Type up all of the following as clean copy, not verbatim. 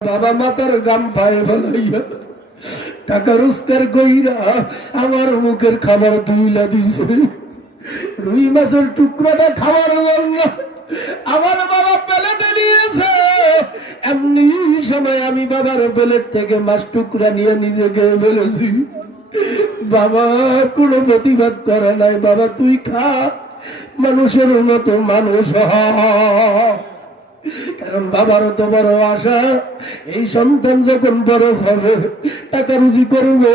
বাবা মাতার গাম পায়ে ফেলাইয়া টাকা রোজগার কইরা আমার মুখের খাবার দুইলা দিছে। রুই মাছের টুকরাটা খাওয়ার জন্য আমার বাবা প্লেটে নিয়েছে। এমনি সময় আমি বাবার প্লেট থেকে মাছ টুকরা নিয়ে নিজে খেয়ে ফেলেছি। বাবা কোনো প্রতিবাদ করে নাই। বাবা তুই খা, মানুষের মতো মানুষ হ। কারণ বাবারও তো বড় আশা, এই সন্তান যখন বড় হবে, টাকা রুজি করবে,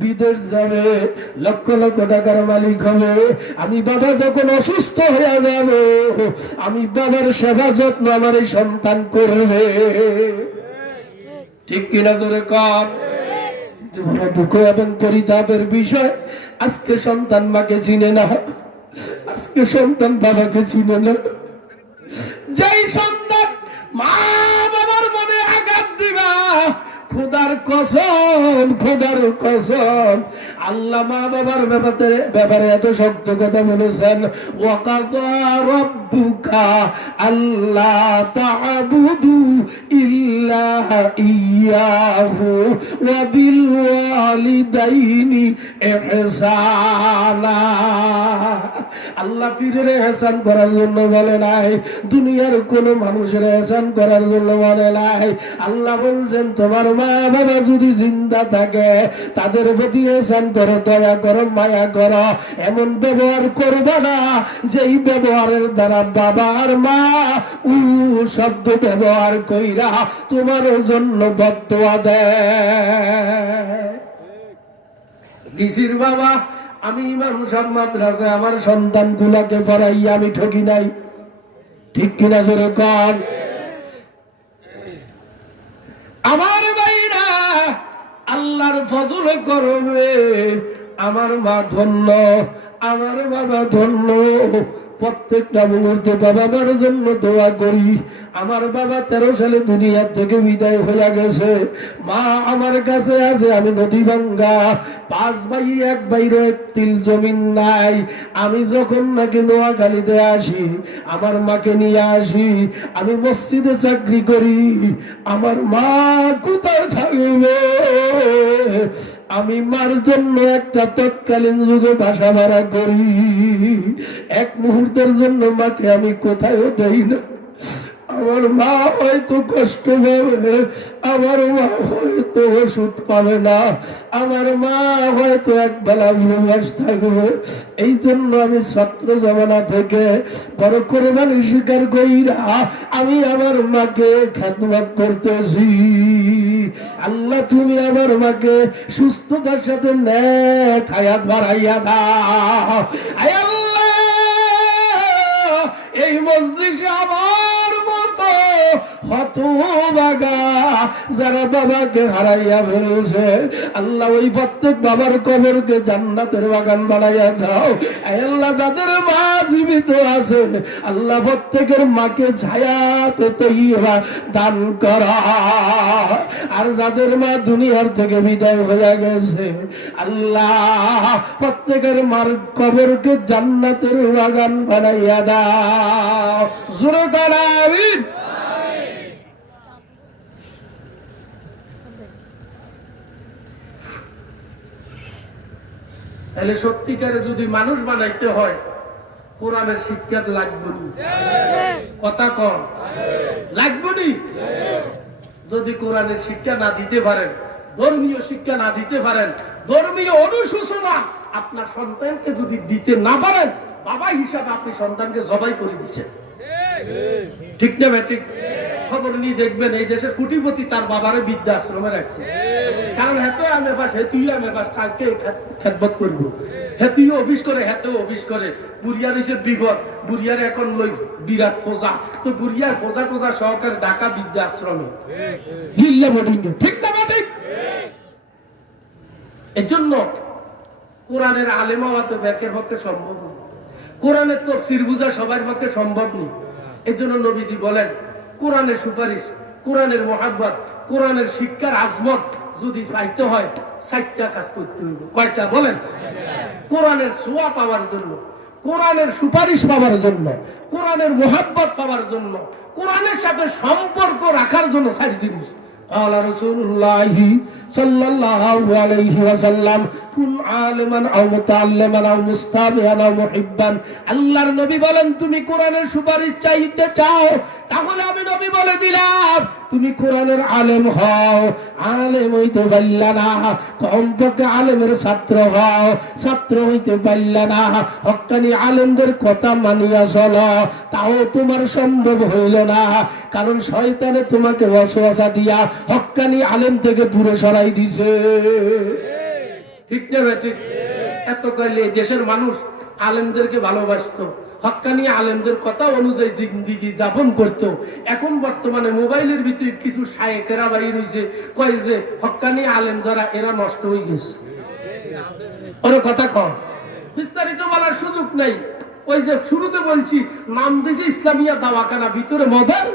বিদেশ যাবে, লক্ষ লক্ষ টাকার মালিক হবে। আমি বাবা যখন অসুস্থ হয়ে যাব, আমি বাবার সেবা যত্ন আমার এই সন্তান করবে। ঠিক কিনা জোরে কর। দুঃখ এবং পরিতাপের বিষয়, আজকে সন্তান মাকে চিনে না, আজকে সন্তান বাবাকে চিনে না। যেই সন্তান মা বাবার মনে আঘাত দিবা, খোদার কসম, খোদার কসম, আল্লাহ মা বাবার ব্যাপারে এত শক্ত কথা বলেছেন, ওয়াকাযা রাব্বুকা আল্লা তা'বুদু ইল্লা ইয়্যাহু ওয়া বিল ওয়ালিদাইনি ইহসানা। আল্লাহ পীরের ইহসান করার জন্য বলে নাই, দুনিয়ার কোন মানুষের ইহসান করার জন্য বলে নাই। আল্লাহ বলছেন তোমার মা বাবা যদি জিন্দা থাকে, তাদের প্রতি ইহসান করো, দয়া করো, মায়া করো। এমন ব্যবহার করবে না যেই ব্যবহারের দ্বারা বাবা আর মা শব্দ ব্যবহার কইরা তোমার জন্য বদদোয়া দেয়। ডিসির বাবা, আমি ইমাম সাহেব মাদ্রাসায় আমার সন্তান গুলাকে পড়াইয়া আমি ঠকি নাই। ঠিক কিনা জোরে কর। আমার ভাইরা আল্লাহর ফজল করবে। আমার মা ধন্য, আমার বাবা ধন্য। প্রত্যেকটা মুহূর্তে বাবা মার জন্য দোয়া করি। আমার বাবা 13 সালে দুনিয়ার থেকে বিদায় হয়ে গেছে। মা আমার কাছে আছে। আমি নদী ভাঙ্গা, 5 ভাই 1 ভাইরও 1 তিল জমিন নাই। আমি যখন নাকি নোয়াখালীতে আসি, আমার মাকে নিয়ে আসি। আমি মসজিদে চাকরি করি, আমার মা কোথায় থাকবে? আমি মার জন্য একটা তৎকালীন যুগে বাসা ভাড়া করি। এক মুহূর্তের জন্য মাকে আমি কোথায়ও দেই না। আমার মা হয়তো কষ্ট পাবে, আমার মা হয়তো ওষুধ পাবে না, আমার মা হয়তো একবেলা উপবাস থাকবে। এই জন্য আমি ছাত্র জমানা থেকে বড় কোরবানি স্বীকার কইরা আমি আমার মাকে খেদমত করতেছি। আল্লাহ তুমি আমার মাকে সুস্থতার সাথে নেক হায়াত বাড়াইয়া দাও। আয় আল্লাহ, এই মজলিসে আমার মতো হতভাগা যারা বাবাকে হারাইয়া ফেলেছে, আল্লাহ ওই প্রত্যেক বাবার কবরকে জান্নাতের বাগান বানাইয়া দাও। আল্লাহ যাদের মা জীবিত আছে, আল্লাহ প্রত্যেকের মাকে ছায়াতে তৈবা দান করা। আর যাদের মা দুনিয়ার থেকে বিদায় হয়ে গেছে, আল্লাহ প্রত্যেকের মার কবরকে জান্নাতের বাগান বানাইয়া দাও। জোরে বলো আমিন। তাহলে সত্যিকারে যদি মানুষ বানাইতে হয়, কোরআনের শিক্ষা লাগবে না। কথা কম লাগবে না। যদি কোরআনের শিক্ষা না দিতে পারেন, ধর্মীয় শিক্ষা না দিতে পারেন, ধর্মীয় অনুশোচনা আপনার সন্তানকে যদি দিতে না পারেন, বাবা হিসাবে আপনি সন্তানকে জবাই করে দিচ্ছেন। ঠিক না ভাই? ঠিক। খবর নিয়ে দেখবেন এই দেশের কোটিপতি তার বাবারে বৃদ্ধাশ্রমে রাখছে। কারণ হেতো আমি বাস, হেতুই আমি বাস, কালকে খেদমত করব। হেতুই অফিস করে, হেতেও অফিস করে। বুড়িয়ার হইছে বিপদ, বুড়িয়ার এখন লই বিরাট ফোজা, তো বুড়িয়ার ফোজা টোজা সহকারে ঢাকা বৃদ্ধাশ্রমে গিল্লা বোর্ডিং। ঠিক না ঠিক? এর জন্য কোরআনের আলেম হওয়া তো ব্যাকের পক্ষে সম্ভব নয়, কোরআনের তাফসীর বুঝা সবার পক্ষে সম্ভব নয়। এই জন্য নবীজি বলেন, কোরআনের সুপারিশ, কোরআনের মহাব্বত, কোরআনের শিক্ষার আজমত যদি চাইতে হয় 4টা কাজ করতে হইব। কয়টা বলেন? কোরআনের ছোঁয়া পাওয়ার জন্য, কোরআনের সুপারিশ পাওয়ার জন্য, কোরআনের মহব্বত পাওয়ার জন্য, কোরআনের সাথে সম্পর্ক রাখার জন্য 4 জিনিস। قال رسول الله صلى الله عليه وسلم কুন আলিমান আও মুতাআল্লিমান আও মুস্তামিআন আও মুহিব্বান। আল্লাহর নবী বলেন তুমি কোরআনের সুপারিশ চাইতে চাও, তাহলে আমি নবী বলে দিলাম তুমি কোরআনের আলেম হও। আলেম হইতে পারলা না, কমপক্ষে আলেমের ছাত্র হও। ছাত্র হইতে পারলা না, হক্কানি আলেমদের কথা মানিয়া চলো, তাও তোমার সম্ভব হইল না। কারণ শয়তানে তোমাকে ওয়াসওয়াসা দিয়া হক্কানি আলেম থেকে দূরে সরাই দিছে। ঠিক না ঠিক? এত কইলে দেশের মানুষ আলেমদেরকে ভালোবাসতো, হক্কানি আলেমদের কথা অনুযায়ী জিন্দেগি যাপন করত। এখন বর্তমানে মোবাইলের ভিতরে কিছু শায়েকেরা বাইর হইছে, কয় যে হক্কানি আলেম যারা এরা নষ্ট হয়ে গেছে। ওরা কথা কম, বিস্তারিত বলার সুযোগ নাই। ওই যে শুরুতে বলছি নাম দিয়েছে ইসলামিয়া দাওয়াখানা, ভিতরে মদের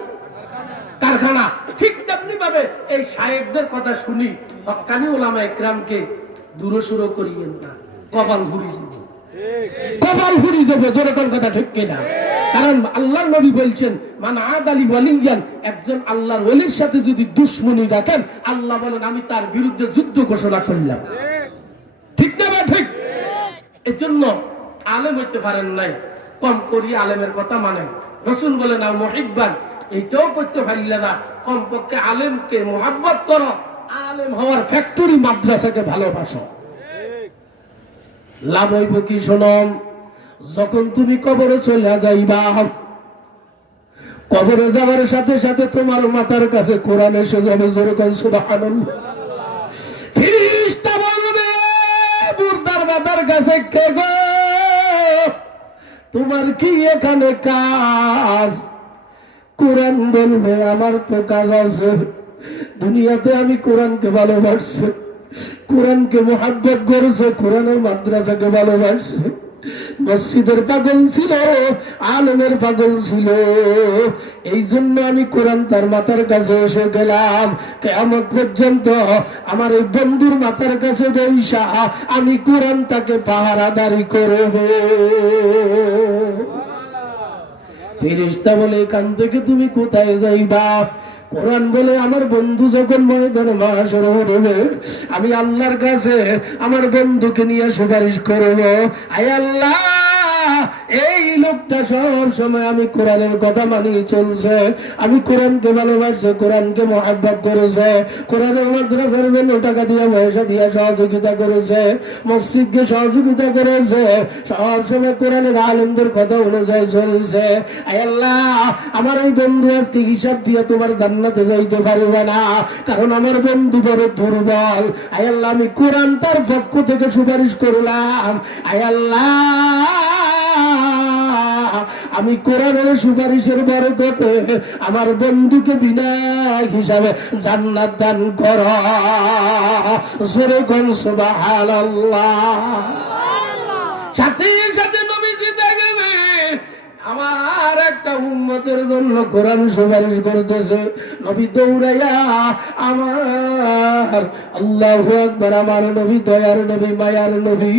কারখানা। ঠিক তেমনি ভাবে এই শায়েকদের কথা শুনি হক্কানি ওলামা ইকরামকে দূরসুরো করিয়েন না, কপাল ঘুরি যাবে, কপাল ঘুরি যাবে। যেরকম কথা ঠিক কিনা? কারণ আল্লাহর নবী বলছেন মান আদালি ওয়ালিয়ান, একজন আল্লাহর ওলির সাথে যদি দুশমনি রাখেন আল্লাহ বলেন আমি তার বিরুদ্ধে যুদ্ধ ঘোষণা করলাম। ঠিক না ঠিক? এজন্য আলেম হইতে পারেন নাই, কম করি আলেমের কথা মানেন। রাসূল বলেন আও মুহিব্বান, এইটাও করতে পারলে না, কমপক্ষে আলেমকে মোহাব্বত করো। আলেম হওয়ার ফ্যাক্টরি মাদ্রাসাকে ভালোবাসো। লাভ হইব কি শোনম, যখন তুমি কবরে চলে যাইবা, কবরে যাওয়ার সাথে সাথে তোমার মাথার কাছে কোরআন এসে যাবে। যেরকম সুবহানাল্লাহ, ফেরেশতা বলবে মুর্দার মাথার কাছে কে গো, তোমার কি এখানে কাজ? কোরআন বলবে আমার তো কাজ আছে। দুনিয়াতে আমি কোরআনকে ভালোবাসছি, কোরআনকে মোহাব্বত করছে, কোরআনের মাদ্রাসাকে ভালোবাসছে, মসজিদের পাগল ছিল, আলেমের পাগল ছিল। এই জন্য আমি কোরআন তার মাথার কাছে এসে গেলাম। কিয়ামত পর্যন্ত আমার এই বন্ধুর মাথার কাছে বৈশা আমি কোরআন তাকে পাহারাদারি করব। ফেরেশতা বলে এখান থেকে তুমি কোথায় যাইবা? কোরআন বলে আমার বন্ধু যখন ময়দানে মাহশর হবে আমি আল্লাহর কাছে আমার বন্ধুকে নিয়ে সুপারিশ করব। আয় আল্লাহ, এই লোকটা সব সময় আমি কোরআনের কথা মানিয়ে চলছে, আমি কোরআনকে ভালোবাসছে, কোরআনকে মহব্বত করেছে, কোরআনের মাদ্রাসার জন্য টাকা দিয়ে পয়সা দিয়ে সহযোগিতা করেছে, মসজিদকে সহযোগিতা করেছে, সব সময় কোরআনের আলেমদের কথা অনুযায়ী চলছে। আয় আল্লাহ, আমার এই বন্ধু আজকে হিসাব দিয়ে তোমার জান্নাতে যাইতে পারবে না, কারণ আমার বন্ধু বড় দুর্বল। আয় আল্লাহ, আমি কোরআন তার পক্ষ থেকে সুপারিশ করলাম। আয় আল্লাহ, আমি কোরআনের সুপারিশের বরকতে আমার বন্ধুকে বিনা হিসাবে জান্নাত দান করো। জোরে কোন সুবহানাল্লাহ। সাথে সাথে নবীজি দেখবে আমার একটা উম্মতের জন্য কোরআন সুপারিশ করতেছে। নবী দৌড়াইয়া আমার আল্লাহু আকবার, আমার নবী দয়ার নবী মায়ার নবী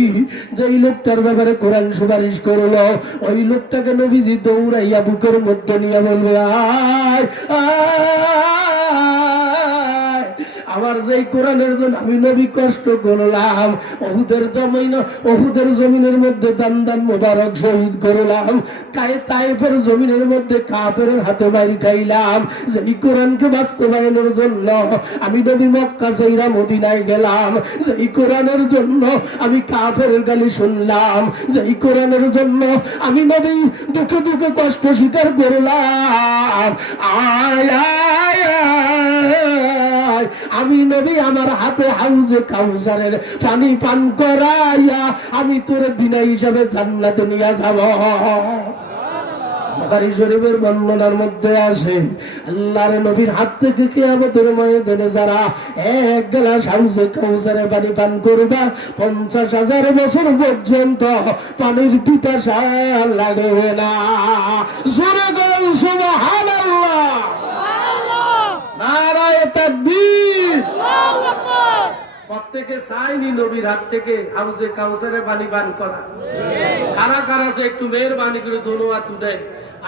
যেই লোকটার ব্যাপারে কোরআন সুপারিশ করলো ওই লোকটাকে নবীজি দৌড়াইয়া বুকের মধ্যে নিয়ে বলবে আয় আয়, আমার যেই কোরআনের জন্য আমি নবী কষ্ট করলাম, ওহুদের জমিনের মধ্যে দান দান মোবারক শহীদ করলাম, তায়েফের জমিনের মধ্যে কাফেরের হাতে মাইর খাইলাম, যেই কোরআনকে বাস্তবায়নের জন্য আমি নবী মক্কা ছেড়ে মদিনায় গেলাম, যেই কোরআনের জন্য আমি কাফেরের গালি শুনলাম, যেই কোরআনের জন্য আমি নবী দুঃখে দুঃখে কষ্ট স্বীকার করলাম। আয় আয় আয়, আমি নবী আমার হাতে হাউজে কাউসারের পানি পান করাইয়া আমি তোরে বিনা হিসাবে জান্নাতে নিয়ে যাব। বুখারী শরীফের বর্ণনার মধ্যে আছে আল্লাহর নবীর হাত থেকে কিয়ামতের ময়দানে যারা এক গ্লাস হাউজে কাউসারে পানি পান করবা 50,000 বছর পর্যন্ত পানির পিপাসা লাগবে না। জোরে বল সুবহানাল্লাহ, নারায়ে তাকবীর। প্রত্যেকে চাইনি নবীর হাত থেকে হাউজে কাউসারে পানি পান করা। কারা কারা একটু মেহেরবানি করে দোনো হাত উঠে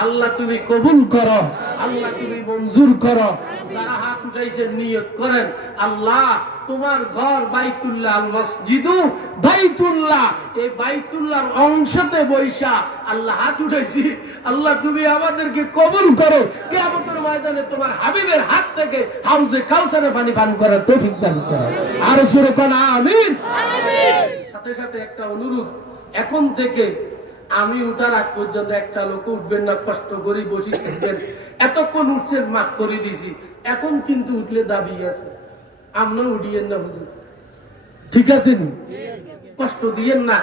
আল্লাহ তুমি কবুল করো, আল্লাহ তুমি মঞ্জুর করো। যারা হাত উঠাইছেন নিয়ত করেন, আল্লাহ তোমার ঘর বাইতুল্লাহ, আল মসজিদু বাইতুল্লাহ, এই বাইতুল্লাহর অংশতে বৈশা আল্লাহ হাত উঠাইছি, আল্লাহ তুমি আমাদেরকে কবুল করো। কিয়ামতের ময়দানে তোমার হাবিবের হাত থেকে হাউজে কাউসারে পানি পান করার তৌফিক দান করো। আর জোরে কোন আমিন। সাথে সাথে একটা অনুরোধ, এখন থেকে আমি উঠার আগ পর্যন্ত একটা লোক উঠবেন না, কষ্ট করে বসে থাকবেন। এতক্ষণ উঠছেন, মাফ করে দিছি, এখন কিন্তু উঠলে দাবি আছে, আপনিও উঠিয়েন না হুজুর, ঠিক আছে? কষ্ট দিয়েন না।